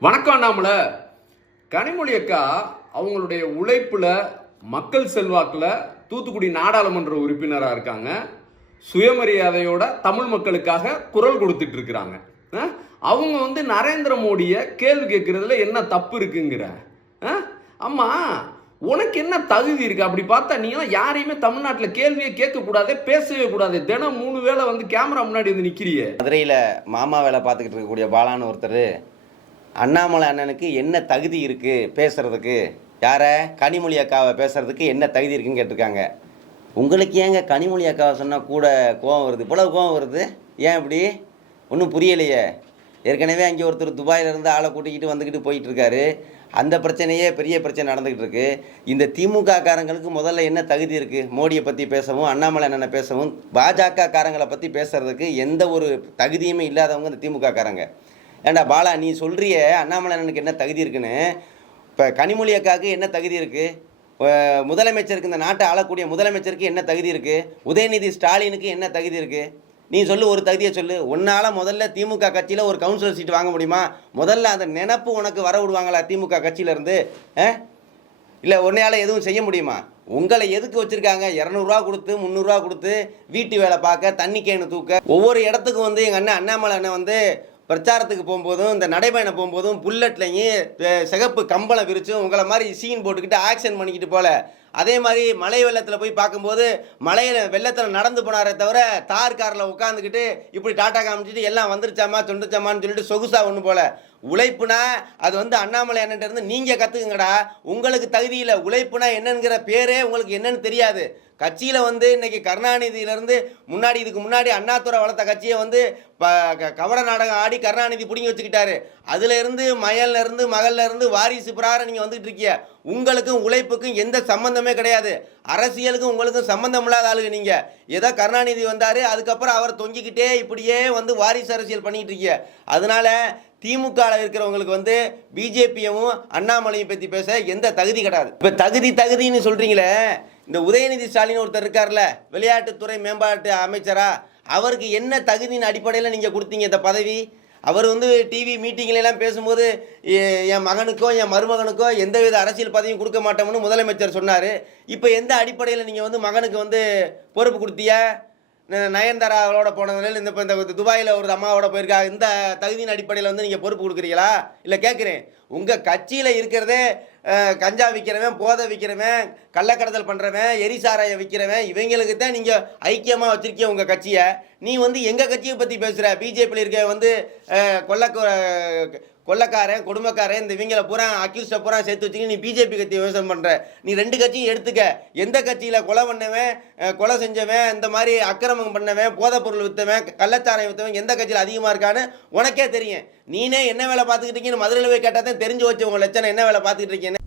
வணக்கம் அண்ணாமல. கனிமொழி அக்கா அவங்களுடைய உழைப்புல மக்கள் செல்வாக்குல தூத்துக்குடி நாடாளுமன்ற உறுப்பினராக இருக்காங்க. சுயமரியாதையோட தமிழ் மக்களுக்காக குரல் கொடுத்துட்டு இருக்கிறாங்க. அவங்க வந்து நரேந்திர மோடியை கேள்வி கேட்கறதுல என்ன தப்பு இருக்குங்கிற? அஹ்? அம்மா உனக்கு என்ன தகுதி இருக்கு? அப்படி பார்த்தா நீங்களாம் யாரையுமே தமிழ்நாட்டில் கேள்வியே கேட்கக்கூடாதே பேசவே கூடாது. தினம் மூணு வேளை வந்து கேமரா முன்னாடி வந்து நிக்கிறியே. மதுரையில் மாமா வேலை பார்த்துக்கிட்டு இருக்கக்கூடிய பாலான்னு ஒருத்தர் அண்ணாமலை அண்ணனுக்கு என்ன தகுதி இருக்குது பேசுகிறதுக்கு யாரை? கனிமொழி அக்காவை பேசுகிறதுக்கு என்ன தகுதி இருக்குன்னு கேட்டிருக்காங்க. உங்களுக்கு ஏங்க கனிமொழி அக்காவை சொன்னால் கூட கோவம் வருது? இவ்வளோ கோவம் வருது? ஏன் இப்படி? ஒன்றும் புரியலையே. ஏற்கனவே அங்கே ஒருத்தர் துபாயிலிருந்து ஆளை கூட்டிக்கிட்டு வந்துக்கிட்டு போயிட்டுருக்காரு. அந்த பிரச்சனையே பெரிய பிரச்சனை நடந்துக்கிட்டு இருக்கு இந்த திமுக காரங்களுக்கு முதல்ல என்ன தகுதி இருக்குது மோடியை பற்றி பேசவும் அண்ணாமலை அண்ணனை பேசவும் பாஜக காரங்களை பற்றி பேசுகிறதுக்கு எந்த ஒரு தகுதியுமே இல்லாதவங்க இந்த திமுக காரங்க ஏண்டா பாலா நீ சொல்கிறிய அண்ணாமலை அண்ணனுக்கு என்ன தகுதி இருக்குன்னு? இப்போ கனிமொழி அக்காவுக்கு என்ன தகுதி இருக்குது முதலமைச்சருக்கு இந்த நாட்டை ஆளக்கூடிய முதலமைச்சருக்கு என்ன தகுதி இருக்குது உதயநிதி ஸ்டாலினுக்கு என்ன தகுதி இருக்குது நீ சொல்லு ஒரு தகுதியை சொல்லு. உன்னால் முதல்ல திமுக கட்சியில் ஒரு கவுன்சிலர் சீட் வாங்க முடியுமா? முதல்ல அந்த நினப்பு உனக்கு வர விடுவாங்களா திமுக கட்சியிலேருந்து? இல்லை உன்னையால் எதுவும் செய்ய முடியுமா? உங்களை எதுக்கு வச்சுருக்காங்க? இரநூறுவா கொடுத்து முந்நூறுரூவா கொடுத்து வீட்டு வேலை பார்க்க தண்ணி கேனு தூக்க ஒவ்வொரு இடத்துக்கும் வந்து எங்கள் அண்ணன் அண்ணாமலை அண்ணன் வந்து பிரச்சாரத்துக்கு போகும்போதும் இந்த நடைபயணம் போகும்போதும் புல்லட்லையும் சிகப்பு கம்பளம் விரிச்சும் உங்களை மாதிரி சீன் போட்டுக்கிட்டு ஆக்ஷன் பண்ணிக்கிட்டு போல. அதே மாதிரி மலை வெள்ளத்தில் போய் பார்க்கும்போது மலையில் வெள்ளத்தில் நடந்து போனாரே தவிர தார் காரில் உட்காந்துக்கிட்டு இப்படி டாட்டா காமிச்சிட்டு எல்லாம் வந்துருச்சாமா தொண்டுச்சாமான்னு சொல்லிட்டு சொகுசா ஒன்று போல. உழைப்புனா அது வந்து அண்ணாமலை அண்ணன்ட்ட இருந்து நீங்கள் கற்றுக்குங்கடா உங்களுக்கு தகுதியில் உழைப்புனா என்னங்கிற பேரே உங்களுக்கு என்னன்னு தெரியாது. கட்சியில் வந்து இன்னைக்கு கருணாநிதியிலேருந்து முன்னாடி இதுக்கு முன்னாடி அண்ணாத்துறை வளர்த்த கட்சியை வந்து ப க- கவட நாடகம் ஆடி கருணாநிதி பிடிங்கி வச்சுக்கிட்டாரு. அதுலேருந்து இருந்து மகள்லேருந்து வாரிசு பிரகாரம் நீங்கள் வந்துட்டு இருக்கீங்க. உங்களுக்கும் உழைப்புக்கும் எந்த சம்பந்தமே கிடையாது. அரசியலுக்கும் உங்களுக்கும் சம்பந்தம் இல்லாத ஆளுங்க நீங்கள் ஏதோ கருணாநிதி வந்தார் அதுக்கப்புறம் அவர் தொங்கிக்கிட்டே இப்படியே வந்து வாரிசு அரசியல் பண்ணிக்கிட்டு இருக்கீங்க. அதனால திமுகவில் இருக்கிறவங்களுக்கு வந்து பிஜேபியவும் அண்ணாமலையும் பற்றி பேச எந்த தகுதி கிடையாது. இப்போ தகுதி தகுதின்னு சொல்கிறீங்களே இந்த உதயநிதி ஸ்டாலின் ஒருத்தர் இருக்கார்ல விளையாட்டுத்துறை மேம்பாட்டு அமைச்சரா அவருக்கு என்ன தகுதியின் அடிப்படையில் நீங்கள் கொடுத்தீங்க இந்த பதவி? அவர் வந்து டிவி மீட்டிங்லாம் பேசும்போது என் மகனுக்கோ என் மருமகனுக்கோ எந்தவித அரசியல் பதவியும் கொடுக்க மாட்டோம்னு முதலமைச்சர் சொன்னார். இப்போ எந்த அடிப்படையில் நீங்கள் வந்து மகனுக்கு வந்து பொறுப்பு கொடுத்தீங்க? நயன்தாராவோட போனதுனால இந்த இப்போ இந்த துபாயில் ஒரு அம்மாவோட போயிருக்கா இந்த தகுதியின் அடிப்படையில் வந்து நீங்கள் பொறுப்பு கொடுக்குறீங்களா? இல்லை கேட்குறேன் உங்கள் கட்சியில் இருக்கிறதே கஞ்சா விற்கிறவன் போதை விற்கிறவன் கள்ளக்கடத்தல் பண்ணுறவன் எரிசாராயம் விற்கிறவன் இவங்களுக்கு தான் நீங்கள் ஐக்கியமாக வச்சுருக்கீங்க உங்கள் கட்சியை. நீ வந்து எங்கள் கட்சியை பற்றி பேசுகிற பிஜேபியில் இருக்க வந்து அஹ், கொள்ளக்காரன் குடும்பக்காரன் இந்த இவங்கள பூரா அக்யூஸ்டை பூரா சேர்த்து வச்சுக்கி நீ பிஜேபி கட்சி விமர்சனம் பண்ணுற நீ ரெண்டு கட்சியும் எடுத்துக்க. எந்த கட்சியில் கொலை பண்ணவன் கொலை செஞ்சவன் இந்த மாதிரி அக்கிரமம் பண்ணவன் போதைப் பொருள் விற்றவன் கள்ளச்சாரம் விற்றவன் எந்த கட்சியில் அதிகமாக இருக்கான்னு உனக்கே தெரியும். நீனே என்ன வேலை பார்த்துக்கிட்டீங்கன்னு மதுரையில் போய் கேட்டால் தான் தெரிஞ்சு வச்சு உங்கள் லட்சணம். என்ன வேலை பார்த்துக்கிட்டு இருக்கீங்கன்னு